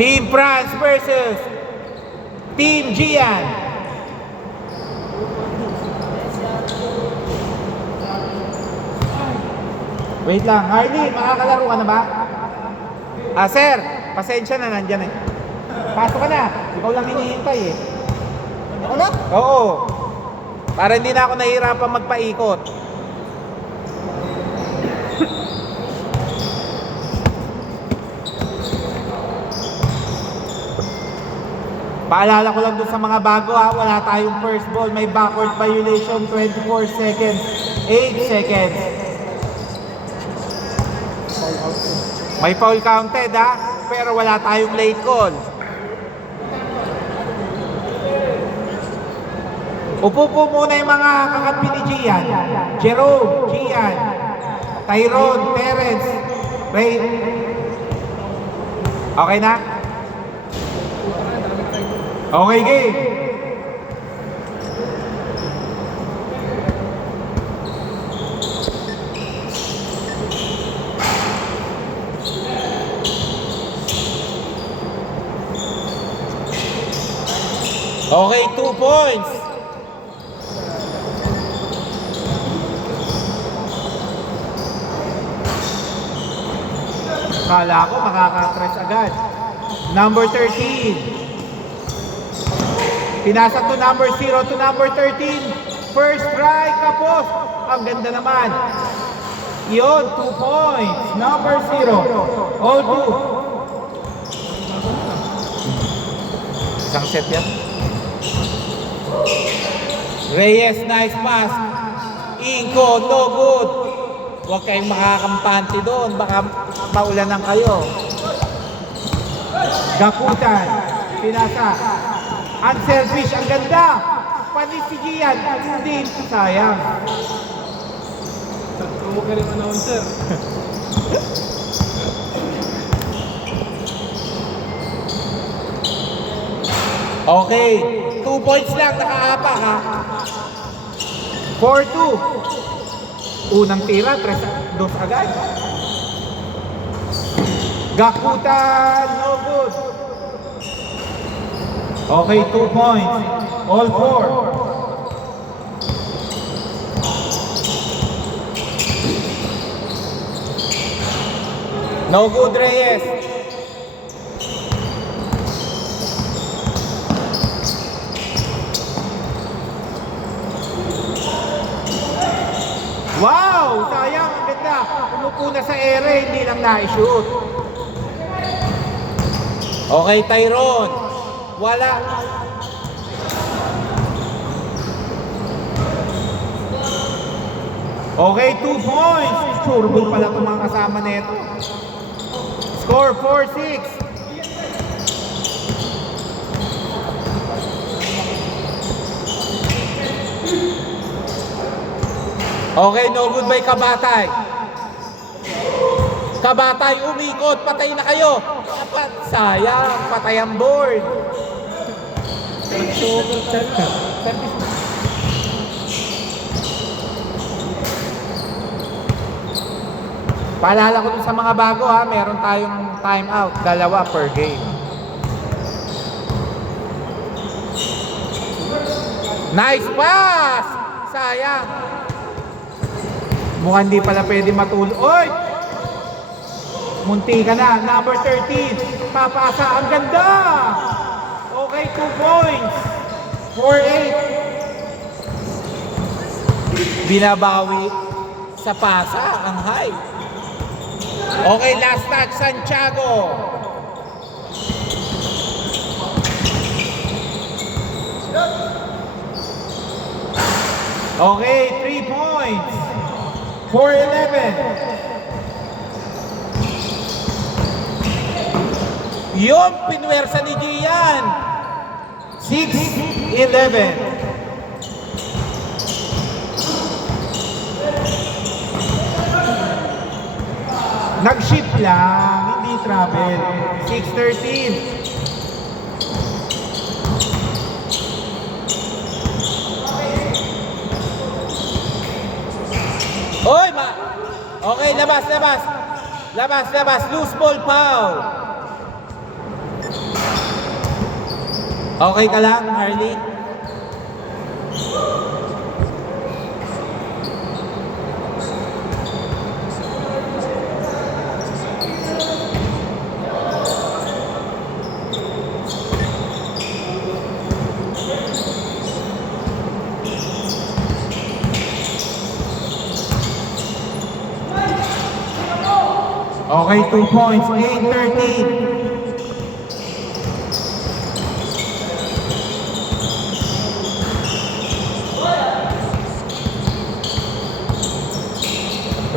Team France versus Team Gian. Wait lang, Harley, makakalaro ka na ba? Sir, pasensya na, nandyan eh. Pasok ka na, ikaw lang hinihintay eh. Ako na? Oo. Para hindi na ako nahihirapan magpaikot. Paalala ko lang dun sa mga bago wala tayong first ball, may backward violation, 24 seconds, 8 seconds. May foul counted pero wala tayong late call. Upo po muna yung mga kakampi ni Gian. Jerome, Gian, Tyrone, Terence, Ray. Okay na? Okay, game. Okay, 2 points. Kala ko makaka-press agad. Number 13. Pinasa to number 0 to number 13. First try, kapos. Ang ganda naman. Yun, 2 points. Number 0. All 2. Isang set yan. Reyes, nice pass. Inko, no good. Huwag kayong makakampante doon. Baka maulanan kayo. Gaputan. Pinasa. Unselfish. Ang ganda. Panis si Gian. Hindi. Sayang. Huwag ka rin announcer. Okay. 2 points lang. Nakaapak ha. 4-2. Unang tira, 3-2 agad. Gakutan, no good. Okay, 2 points. All 4. No good, Reyes. Wow! Sayang, ang ganda. Umupo na sa ere, hindi lang na-shoot. Okay, Tyrone. Wala. Okay, 2 points. Surbol pala itong mga kasama nito. Score 4-6. Okay, no good by Kabatay. Kabatay, umikot. Patay na kayo. Sayang, patay ang board. Paalala ko dun sa mga bago meron tayong time out. 2 per game. Nice pass! Sayang. Mukhang hindi pala pwede matulog. Oy! Munti ka na. Number 13. Papasa. Ang ganda! Okay, 2 points. 4-8. Binabawi sa pasa ang high. Okay, last touch, Santiago. Okay, 3 points. 4-11. Yung pinwersa ni Gian. 6-11. Nag-ship lang, hindi travel. 6-13. Oy, okay, labas. Labas. Loose ball foul. Okay ka lang, Harley? Okay, 2 points, 8-13.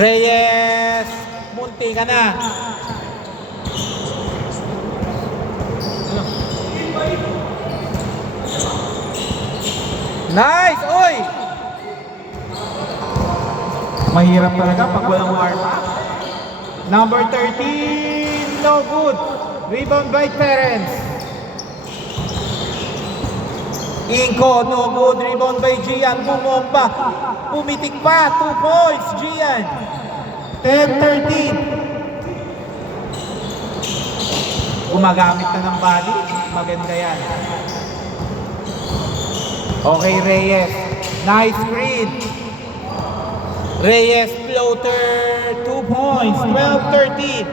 Reyes, munti ka na. Nice, oy! Mahirap talaga pag walang warm up. Number 13, no good. Rebound by Terence. Inko, no good. Rebound by Gian. Bumomba. Pumitik pa. 2 points, Gian. 10-13. Gumagamit na ng body. Maganda yan. Okay, Reyes. Nice screen. Reyes floater. 2 points. 12-13.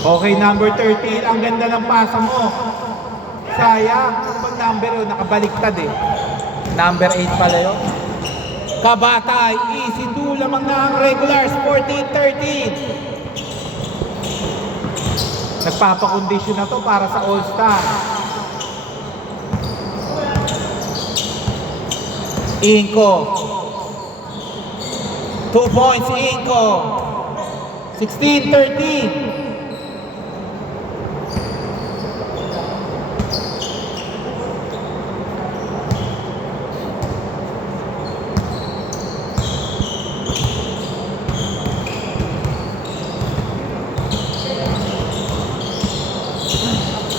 Okay, number 13. Ang ganda ng pasa mo. Sayang. Pag number yun, nakabaliktad eh. Number 8 pala yun. Kabatay. Easy 2 lamang na ang regulars. 14-13. Nagpapakondisyon na to para sa All-Star. Inko. 2 points, Inko. 16-13.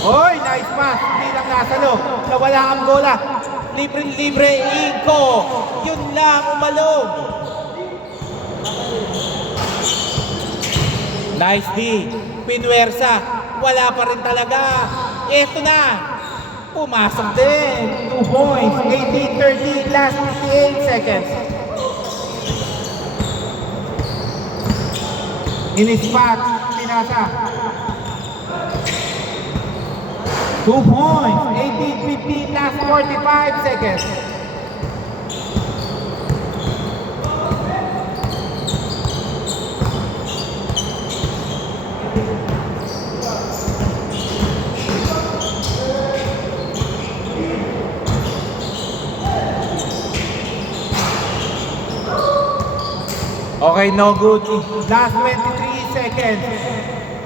Oy, nice pass. Hindi lang nasa loob. Nawala ang bola. Libre-libre, Inko. Yun lang, umalog. Nice D. Pinwersa. Wala pa rin talaga. Eto na. Pumasok din. 2 points. 18-13. Last 58 seconds. In-spot. Pinasa. 2 points, 18-15, last 45 seconds. Okay, no good. Last 23 seconds.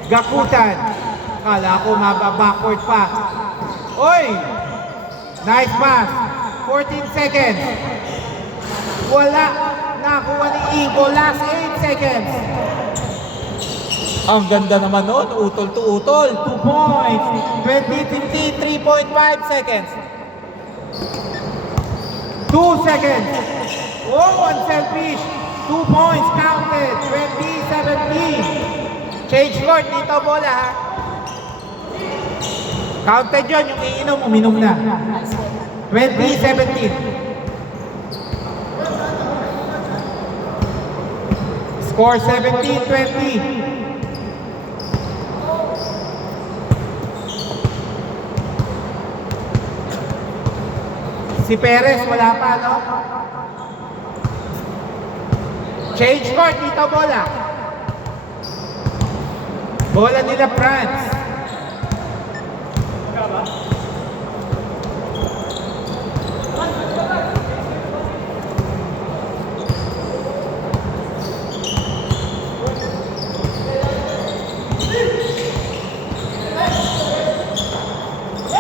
Gakutan. Kala ko mababackward pa. Oy! Nice pass. 14 seconds. Wala. Nakuha ni Inko. Last 8 seconds. Ang ganda naman nun. Utol to utol. 2 points. 20-15. 3.5 seconds. 2 seconds. Oh, unselfish. 2 points counted. 20-17. Change court. Dito bola ha. Counted yun, yung iinom, uminom na. 20-17. Score 17-20. Si Perez, wala pa, no? Change court, dito bola. Bola nila France.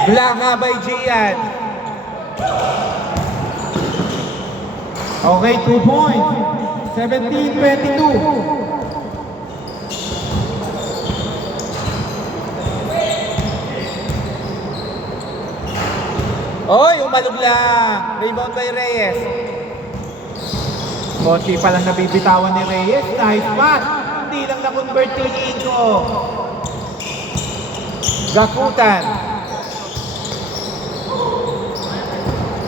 Blanca by Gian. Okay, 2 points. 17-22. Oy, umalog lang. Rebound by Reyes. Konti pa lang nabibitawan ni Reyes. Nice pass. Hindi lang na-convert ni Inko. Gakutan.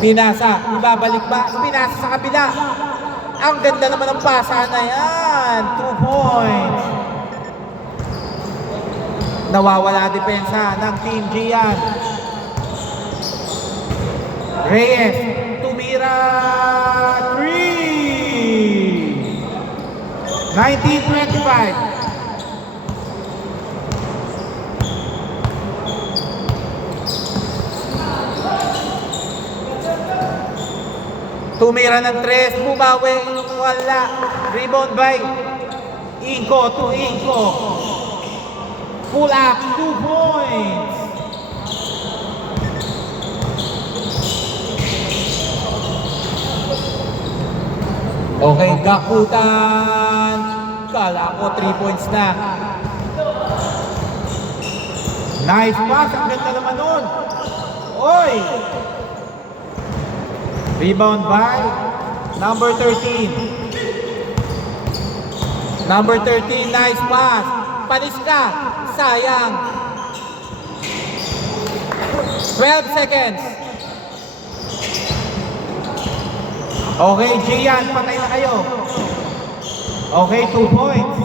Pinasa. Ibabalik ba? Pinasa sa kabila. Ang ganda naman ng pasa na yan. 2 points. Nawawala depensa ng Team Gian. Reyes. Tumira. 3. 19-25. Tumira ng 3, bumawi, wala. Rebound by Inko to Inko. Pull up, 2 points. Okay, Gakutan. Kala ko 3 points na. Nice pass, ang ganda naman nun. Oy! Rebound by number 13. Number 13, nice pass. Panis ka. Sayang. 12 seconds. Okay, Gian, patay na kayo. Okay, 2 points.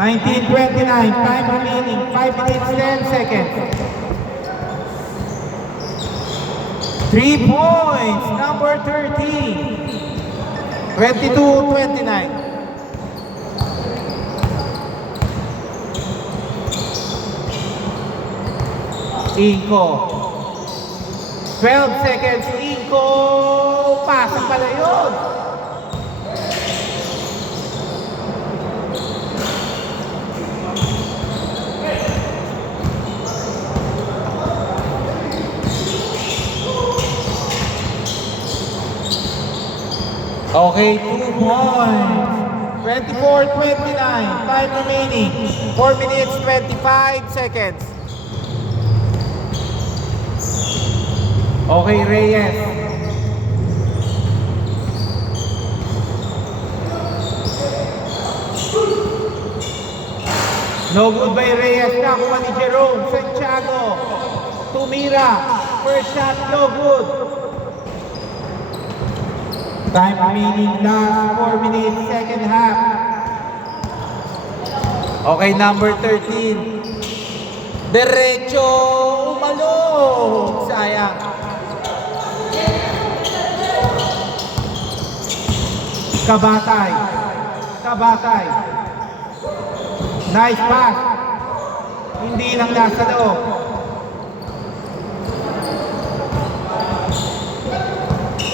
19-29, time remaining, 5 minutes, 10 seconds. 3 points, number 13. 22-29. Inko. 12 seconds, Inko. Pasok pala yun. Okay, 2 points. 24-29. Time remaining. 4 minutes, 25 seconds. Okay, Reyes. No good by Reyes. Nakuha ni Jerome Santiago. Tumira. First shot, no good. Time remaining, last 4 minutes, second half. Okay, number 13. Derecho, umalog. Sayang. Kabatay. Kabatay. Nice pass. Hindi lang nasa loob.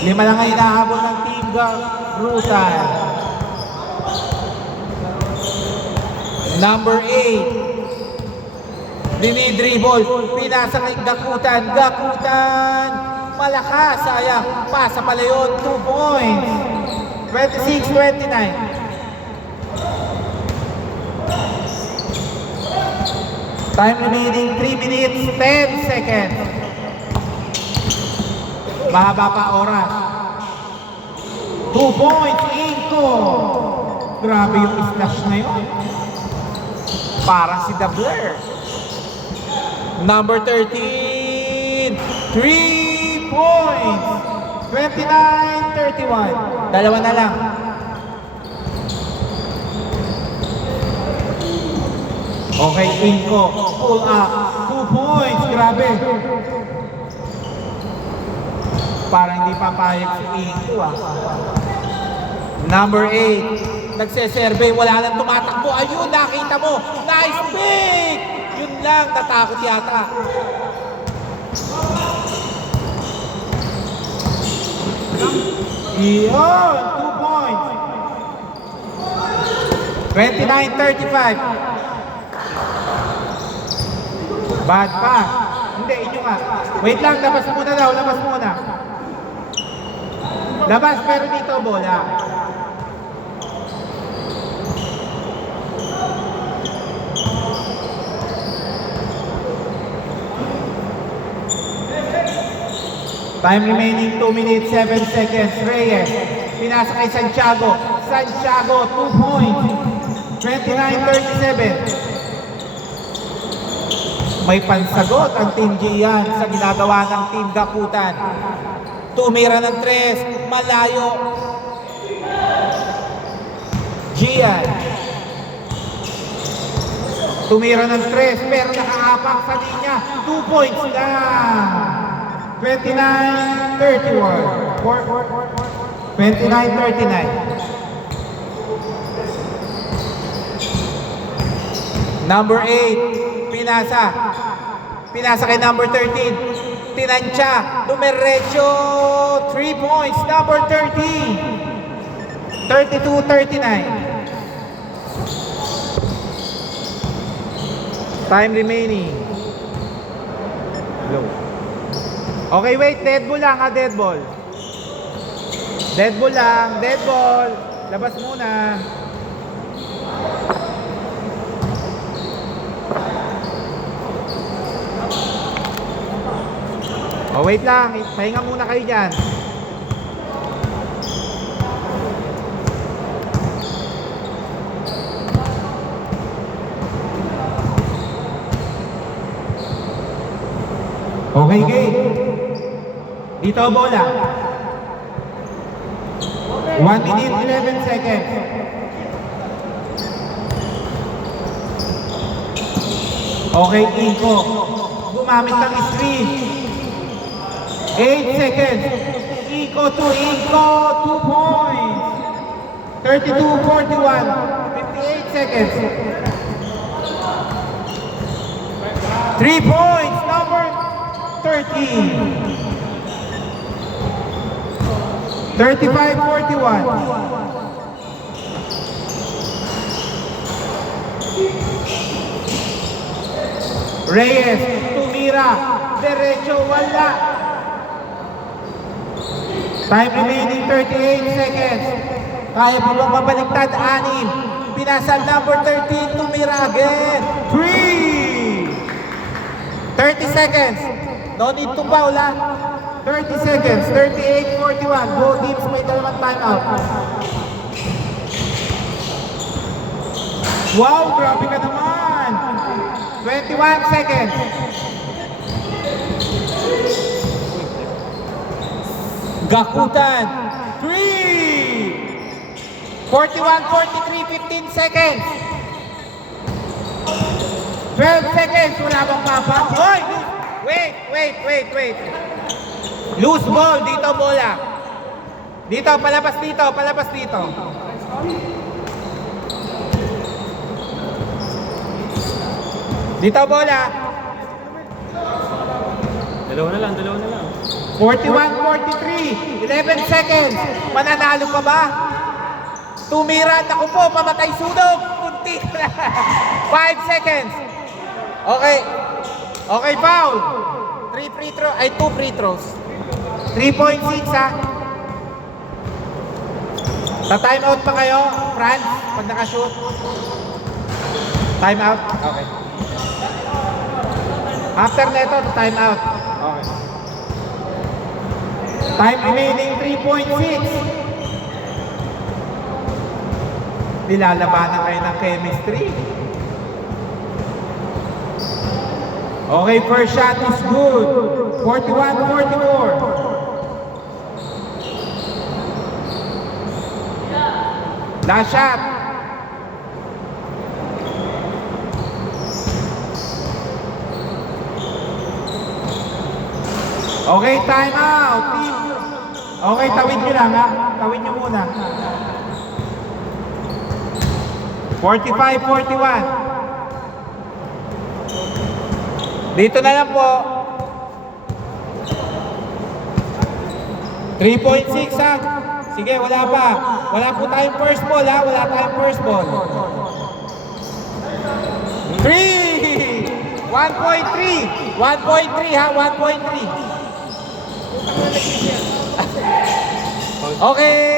Lima lang ay inahabol ng Team Rutan. Number 8. Dinidribble. Pinasa kay Gakutan. Gakutan. Malakas. Sayang. Pasa pala yun. 2 points. 26-29. Time remaining 3 minutes, 10 seconds. Mahaba pa oras. 2 points, Inko. Grabe yung slash na yun. Parang si The Blair. Number 13. 3 points. 29-31. Dalawa na lang. Okay, Inko. Pull up. 2 points. Grabe. Parang hindi papayag si Inko Number 8. Nagsesurvey. Wala nang tumatakbo. Ayun, nakita mo. Nice pick! Yun lang. Natakot yata. Iyon. 2 points. 29-35. Bad pass. Hindi, inyo nga. Wait lang, labas muna daw. Labas muna. Labas, pero dito bola. Time remaining 2 minutes, 7 seconds. Reyes. Pinasa kay Santiago. Santiago, 2 points. 29-37. May pansagot ang Team Gian sa ginagawa ng Team Gakutan. Tumira ng 3, malayo. Gian. Tumira ng 3, pero nakaapak sa linya. 2 points lang. 29-31. 29-39. Number 8, pinasa. Pinasa kay number 13. Tinansya, dumiretso. 3 points, number 13. 32-39. Time remaining. Low. Okay, wait. Dead ball lang ha, dead ball. Dead ball lang, dead ball. Labas muna. Oh, wait lang. Pahinga muna kayo dyan. Okay, game. Dito bola. 1 minute 11 seconds. Okay, Inko. Gumamit ng screen. 8 seconds. Inko to Inko. 2 points. 32-41. 58 seconds. 3 points. Number 13. 35-41. Reyes, tumira, derecho, wala. Time remaining 38 seconds. Kaya po bang mabaliktad? 6. Pinasa number 13, tumira again. 3. 30 seconds. No need to foul, 30 seconds. 38-41. Both teams may dalawang timeout. Wow, grabe ka naman. 21 seconds. Gakutan. 3. 41-43. 15 seconds. 12 seconds. Wala bang papa? Hoy! Wait. Loose ball. Dito bola. Dito, palabas dito. Dito bola. Dalawa na lang. 41-43. 11 seconds. Mananalo pa ba? Tumira. Naku po, mamatay sunog. Kunti na. 5 seconds. Okay, foul. 2 free throws. 3.6 ha. Ta-time out pa kayo, Franz, pag nakashoot. Time out? Okay. After neto, time out. Okay. Time remaining 3.6. Nilalabanan kayo ng chemistry. Okay, first shot is good. 41-44. Last shot. Okay, time out. Okay, tawid nyo lang ha. Tawid nyo muna. 45-41. Dito na lang po. 3.6 ha. Sige, wala pa. Wala po tayong first ball ha. 3. 1.3. 1.3 ha. 1.3. Okay.